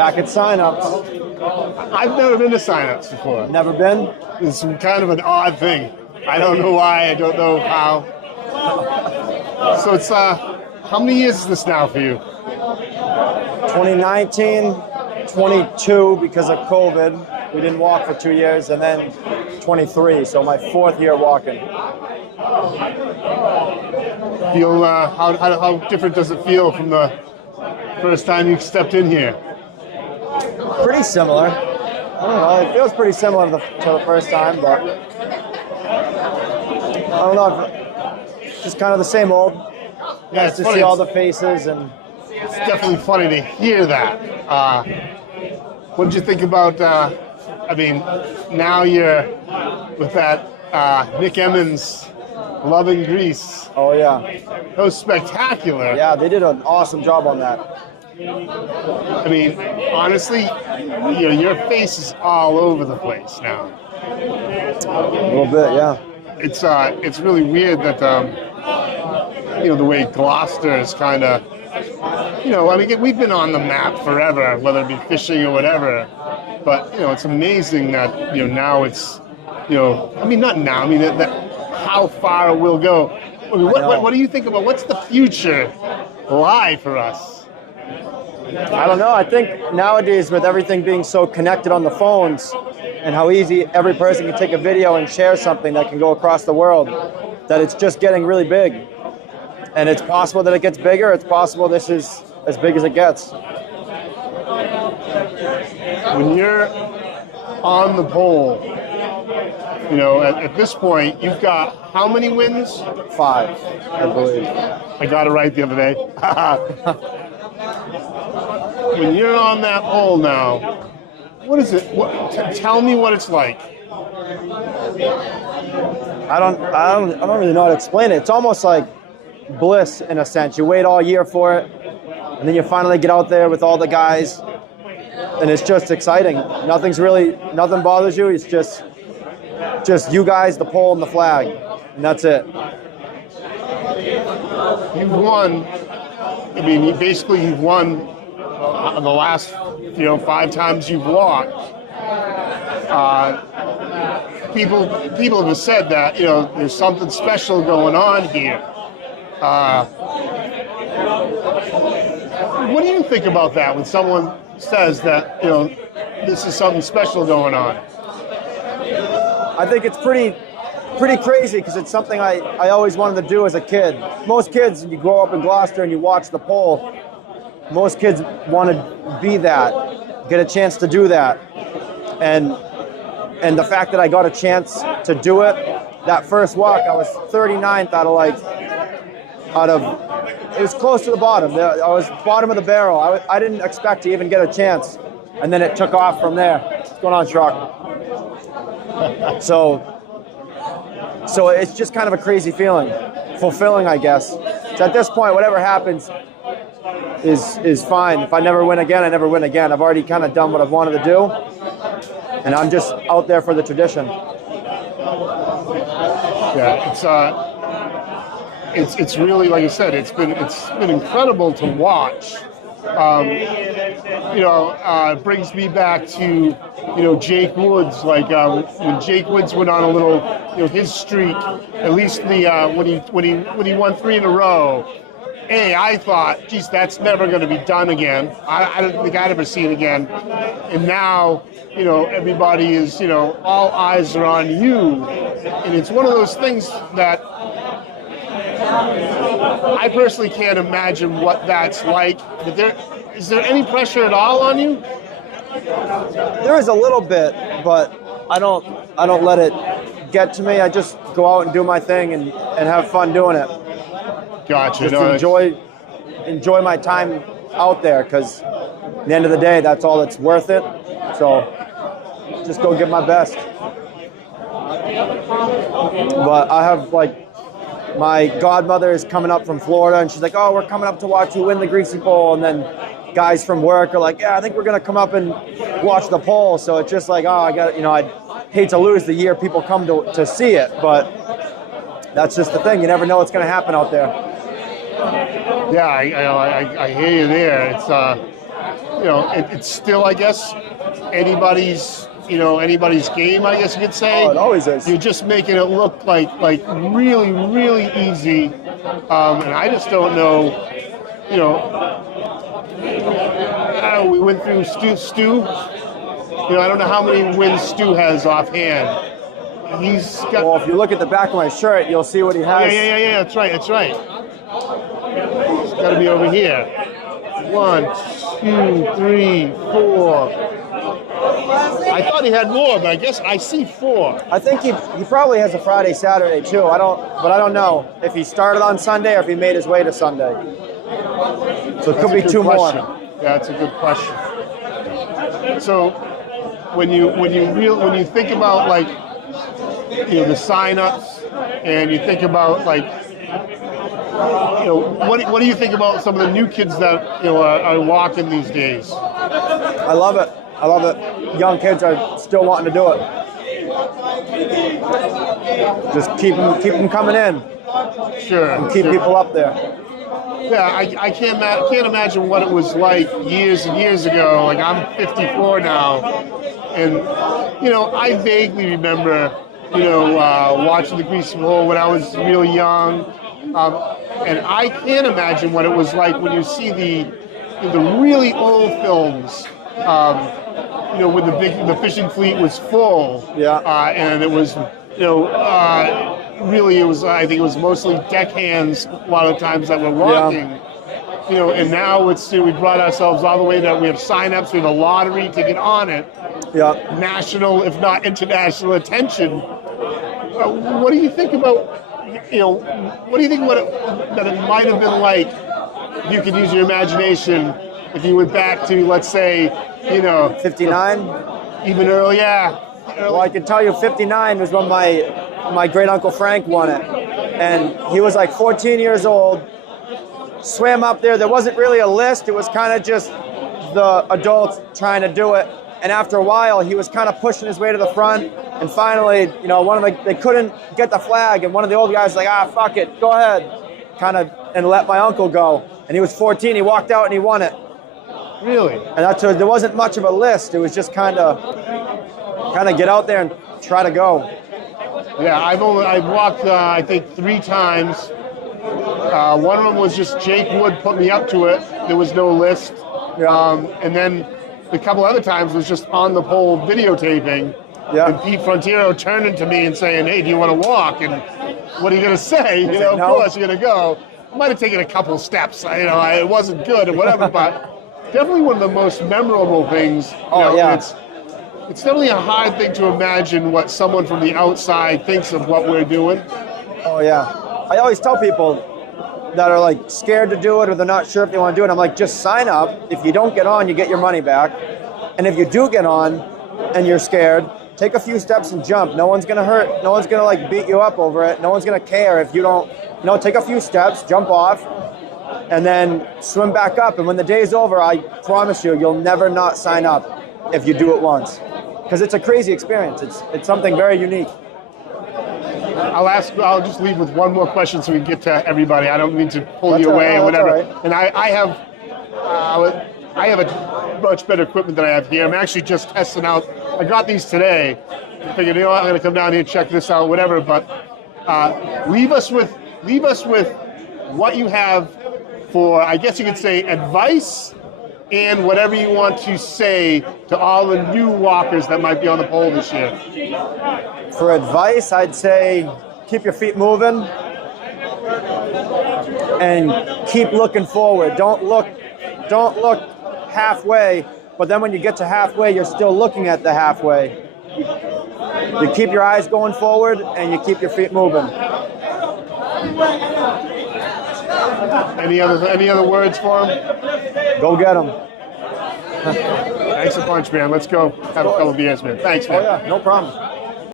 Back at signups. I've never been to signups before. Never been? It's kind of an odd thing. I don't know why. I don't know how. So it's how many years is this now for you? 2019, 22 because of COVID. We didn't walk for 2 years, and then 23. So my 4th year walking. Feel how different does it feel from the first time you stepped in here? Pretty similar. I don't know. It feels pretty similar to the first time, but I don't know. Just kind of the same old. Yeah, nice to see all the faces, and it's definitely funny to hear that. What did you think about? I mean, now you're with that Nick Emmons, Loving Grease. Oh yeah, that was spectacular. Yeah, they did an awesome job on that. I mean, honestly, your face is all over the place now. A little bit, yeah. It's really weird that the way Gloucester is kind of, I mean, we've been on the map forever, whether it be fishing or whatever. But it's amazing that now it's, I mean, not now. I mean that how far we'll go. I mean, what do you think about what's the future lie for us? I don't know. I think nowadays with everything being so connected on the phones and how easy every person can take a video and share something that can go across the world, that it's just getting really big. And it's possible that it gets bigger. It's possible this is as big as it gets. When you're on the pole, at this point, you've got how many wins? 5, I believe. I got it right the other day. When you're on that pole now, what is it? Tell me what it's like. I don't really know how to explain it. It's almost like bliss in a sense. You wait all year for it, and then you finally get out there with all the guys, and it's just exciting. Nothing bothers you. It's just you guys, the pole, and the flag, and that's it. You've won. I mean, you've won the last 5 times you've walked. People have said that there's something special going on here. What do you think about that when someone says that this is something special going on? I think it's pretty crazy because it's something I always wanted to do as a kid. Most kids, you grow up in Gloucester and you watch the pole, most kids want to be that, get a chance to do that. And the fact that I got a chance to do it, that first walk, I was 39th it was close to the bottom. I was bottom of the barrel. I didn't expect to even get a chance. And then it took off from there. What's going on, Shark? So it's just kind of a crazy feeling. Fulfilling, I guess. So at this point, whatever happens is fine. If I never win again, I never win again. I've already kind of done what I've wanted to do. And I'm just out there for the tradition. Yeah, it's really, like I said, it's been incredible to watch. It brings me back to Jake Woods, when Jake Woods went on a little his streak, at least when he won 3 in a row. I thought, geez, that's never going to be done again. I don't think I'd ever see it again. And now, everybody is, all eyes are on you. And it's one of those things that I personally can't imagine what that's like. But is there any pressure at all on you? There is a little bit, but I don't let it get to me. I just go out and do my thing and have fun doing it. Gotcha. Just enjoy my time out there, because at the end of the day, that's all that's worth it. So just go give my best. But I have my godmother is coming up from Florida, and she's like, "Oh, we're coming up to watch you win the Greasypole." And then guys from work are like, "Yeah, I think we're gonna come up and watch the pole." So it's just like, I hate to lose the year people come to see it, but that's just the thing. You never know what's gonna happen out there. Yeah, I hear you there. It's it's still, I guess, anybody's game, I guess you could say. Oh, it always is. You're just making it look like really, really easy. And I just don't know, we went through Stu. I don't know how many wins Stu has offhand. He's got. Well, if you look at the back of my shirt, you'll see what he has. Yeah. That's right. It's got to be over here. 1, 2, 3, 4. I thought he had more, but I guess I see 4. I think he probably has a Friday, Saturday too. I don't know if he started on Sunday or if he made his way to Sunday. So it could be 2 more. Yeah, that's a good question. So when you think about the sign-ups, and you think about what do you think about some of the new kids that are walking these days? I love it. Young kids are still wanting to do it. Just keep them coming in. Sure. And keep people up there. Yeah, I can't imagine what it was like years and years ago. I'm 54 now, and I vaguely remember watching the Greasypole when I was really young, and I can't imagine what it was like when you see the really old films. When the fishing fleet was full. Yeah. And it was really, I think it was mostly deckhands a lot of times that were walking. Yeah. And now we brought ourselves all the way that we have sign-ups, we have a lottery to get on it. Yeah. National, if not international attention. What do you think about, what do you think that it might have been like if you could use your imagination if you went back to, let's say, 59? Even earlier, yeah. Well, I can tell you 59 was when my great-uncle Frank won it. And he was 14 years old, swam up there. There wasn't really a list. It was kind of just the adults trying to do it. And after a while, he was kind of pushing his way to the front. And finally, they couldn't get the flag. And one of the old guys was like, fuck it, go ahead. And let my uncle go. And he was 14. He walked out and he won it. Really? And there wasn't much of a list. It was just kind of get out there and try to go. Yeah, I've walked I think 3 times. One of them was just Jake Wood put me up to it. There was no list. Yeah. And then a couple other times was just on the pole videotaping. Yeah. And Pete Frontiero turning to me and saying, "Hey, do you want to walk?" And what are you going to say? Of course you're going to go. I might have taken a couple steps. It wasn't good or whatever, but definitely one of the most memorable things. Yeah. It's definitely a hard thing to imagine what someone from the outside thinks of what we're doing. Oh, yeah. I always tell people that are scared to do it or they're not sure if they want to do it, I'm like, just sign up. If you don't get on, you get your money back. And if you do get on and you're scared, take a few steps and jump. No one's going to hurt. No one's going to beat you up over it. No one's going to care if you don't, take a few steps, jump off, and then swim back up. And when the day's over, I promise you'll never not sign up if you do it once. Because it's a crazy experience. It's something very unique. I'll just leave with one more question so we can get to everybody. I don't mean to pull you away or whatever. Right. And I have a much better equipment than I have here. I'm actually just testing out. I got these today. I figured, I'm going to come down here and check this out, whatever. But leave us with what you have for, I guess you could say, advice and whatever you want to say to all the new walkers that might be on the pole this year. For advice, I'd say keep your feet moving and keep looking forward. Don't look halfway, but then when you get to halfway, you're still looking at the halfway. You keep your eyes going forward and you keep your feet moving. Any other words for him? Go get them. Thanks a bunch, man. Let's go have a couple beers, man. Thanks, man. Oh, yeah, no problem.